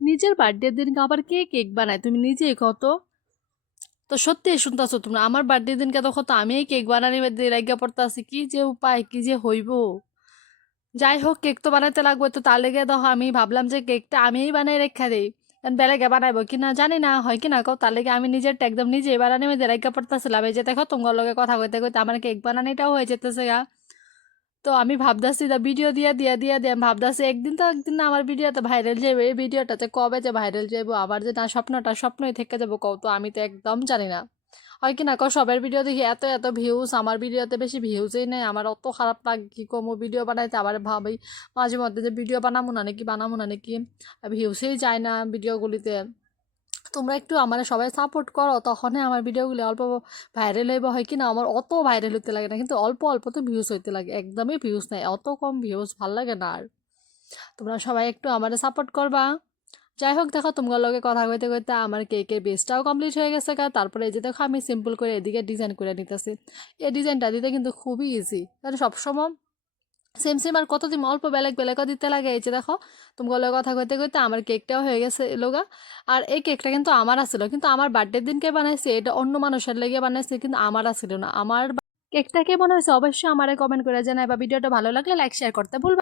নিজের বার্থডের দিনকে আবার কে কেক বানায় তুমি নিজেই কত? তো সত্যি শুনতেছো তোমরা, আমার বার্থডে দিনকে দেখো তো আমি কেক বানানি রাইগা পড়তাছি, কি যে উপায়, কি যে হইব। যাই হোক, কেক তো বানাইতে লাগবে, তো তার লেগে দেখো আমি ভাবলাম যে কেকটা আমিই বানাই রেখা দিই। বেলেগে বানাইবো কিনা জানি না, হয় কিনা কও, তার লেগে আমি নিজেরটা একদম নিজেই বানানি মধ্যে রাইগা পড়তাছিলাম। এই যে দেখো তোমার লগে কথা কইতে কইতে আমার কেক বানানিটাও হয়ে যেতেছে গা। তো আমি ভাবতাছি দা ভিডিও দিয়ে আমি ভাবতাছি একদিন তো একদিন না আমার ভিডিওতে ভাইরাল যাবে, এই ভিডিওটাতে কবে যে ভাইরাল যাবো, আবার যে না স্বপ্নটা স্বপ্নই থেকে যাবো কও, তো আমি তো একদম জানি না। হয় কি না কও, সবার ভিডিও দেখি এত এত ভিউজ, আমার ভিডিওতে বেশি ভিউজই নেই, আমার অত খারাপ লাগে কি কমো ভিডিও বানাইতে, আবার ভাবি মাঝে মধ্যে যে ভিডিও বানাবো না নাকি, ভিউজই যায় না ভিডিওগুলিতে। তোমরা একটু আমার সবাই সাপোর্ট করো, তখনই আমার ভিডিওগুলি অল্প ভাইরাল হইব। হয় কি না, আমার অত ভাইরাল হইতে লাগে না, কিন্তু অল্প অল্প তো ভিউজ হইতে লাগে, একদমই ভিউজ নাই, অত কম ভিউজ ভাল লাগে না। আর তোমরা সবাই একটু আমার সাপোর্ট করবা। যাই হোক, দেখো তোমার লগে কথা কইতে কইতে আমার কেকের বেসটাও কমপ্লিট হয়ে গেছে গা। তারপরে এই যে দেখো আমি সিম্পল করে এদিকে ডিজাইন করে নিতেছি। এই ডিজাইনটা দিতে কিন্তু খুবই ইজি, কারণ সবসময় সেম সেম আর কতদিন অল্প বেলেগ বেলেগও দিতে লাগে। এই যে দেখো তোমার লগে কথা কইতে কইতে আমার কেকটাও হয়ে গেছে লোগা। আর এই কেকটা কিন্তু আমার আসছিল, কিন্তু আমার বার্থডের দিনকে বানাইছি, এটা অন্য মানুষের লেগে বানাইছি, কিন্তু আমার আসছিল না। আমার কেকটা কে মনে হয়েছে অবশ্যই আমারে কমেন্ট করে জানাই, বা ভিডিওটা ভালো লাগলে লাইক শেয়ার করতে ভুলবা